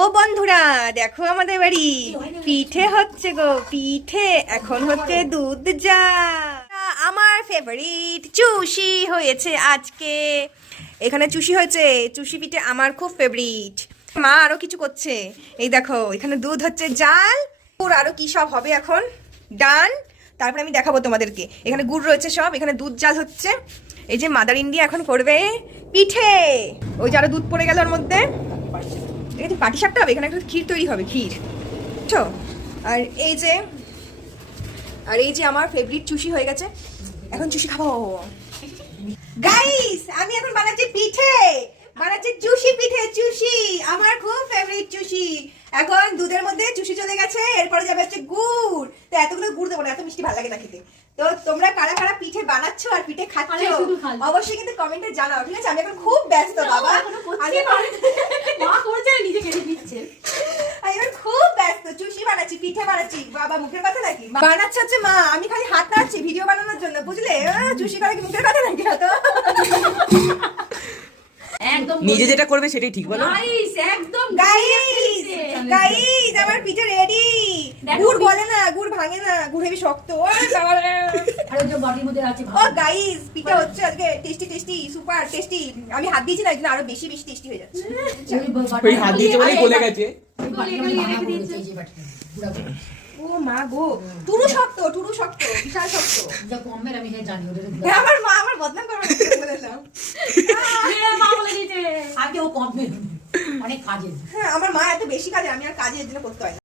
ও বন্ধুরা দেখো আমাদের বাড়ি পিঠে হচ্ছে গো। পিঠে এখন হচ্ছে দুধ যা। আমার ফেভারিট চুষি হয়েছে আজকে। এখানে চুষি হয়েছে, চুষি পিঠে আমার খুব ফেভারিট। মা আরো কিছু করছে, এই দেখো এখানে দুধ হচ্ছে জাল, গুড় আরো কি সব হবে এখন ডান। তারপরে আমি দেখাবো তোমাদেরকে। এখানে গুড় রয়েছে সব, এখানে দুধ জাল হচ্ছে। এই যে মাদার ইন্ডিয়া এখন করবে পিঠে। ওই যে আরো দুধ পড়ে গেল ওর মধ্যে, পাটি সাপটা হবে। এখানে একটা ক্ষীর তৈরি হবে, ক্ষীর। আর এই যে আমার ফেভারিট চুষি হয়ে গেছে। এখন চুষি খাবো। গাইস আমি এখন বানাচ্ছি পিঠে, বানাচ্ছি চুষি পিঠে। চুষি আমার খুব ফেভারিট চুষি। এখন দুধের মধ্যে চুষি চলে গেছে, এরপরে যাবে হচ্ছে গুড়। তো এতগুলো গুড় দেবো না, এত মিষ্টি ভালো লাগে না খেতে। তো তোমরা কারা কারা পিঠে বানাচ্ছো আর পিঠে খাচ্ছো অবশ্যই কিন্তু কমেন্টে জানাও, ঠিক আছে? আমি এখন খুব ব্যস্ত বাবা, আমি খুব ব্যস্ত। চুষি বানাচ্ছি, পিঠে বানাচ্ছি। বাবা মুখের কথা নাকি? বানাচ্ছে হচ্ছে মা, আমি খালি হাত নাড়ছি ভিডিও বানানোর জন্য, বুঝলে? চুষি করে কি মুখের কথা নাকি? হয়তো একদম নিজে যেটা করবে সেটাই ঠিক বলো। গাইস একদম গাইস আমার পিঠে রেডি। গুড় গলে না, গুড় ভাঙে না, গুড় হেবি শক্ত। আরে যে বডির মধ্যে আছে ও গাইস পিঠে হচ্ছে আজকে টেস্টি টেস্টি, সুপার টেস্টি। আমি হাত দিয়েছি না, একদিন আরো বেশি বেশি টেস্টি হয়ে যাচ্ছে। ওই হাত দিয়েছে বলেই গলে গেছে। ও মা গো, টুরু শক্ত, টুরু শক্ত, বিশাল শক্ত। যা কমের আমি জানি ওদের আমার মা আমার বদনাম করবে না, বলে দিলাম। মা বলে দিয়েছে আগে ও কমে অনেক কাজে। হ্যাঁ আমার মা এত বেশি কাজে, আমি আর কাজে এর জন্য করতে হয় না।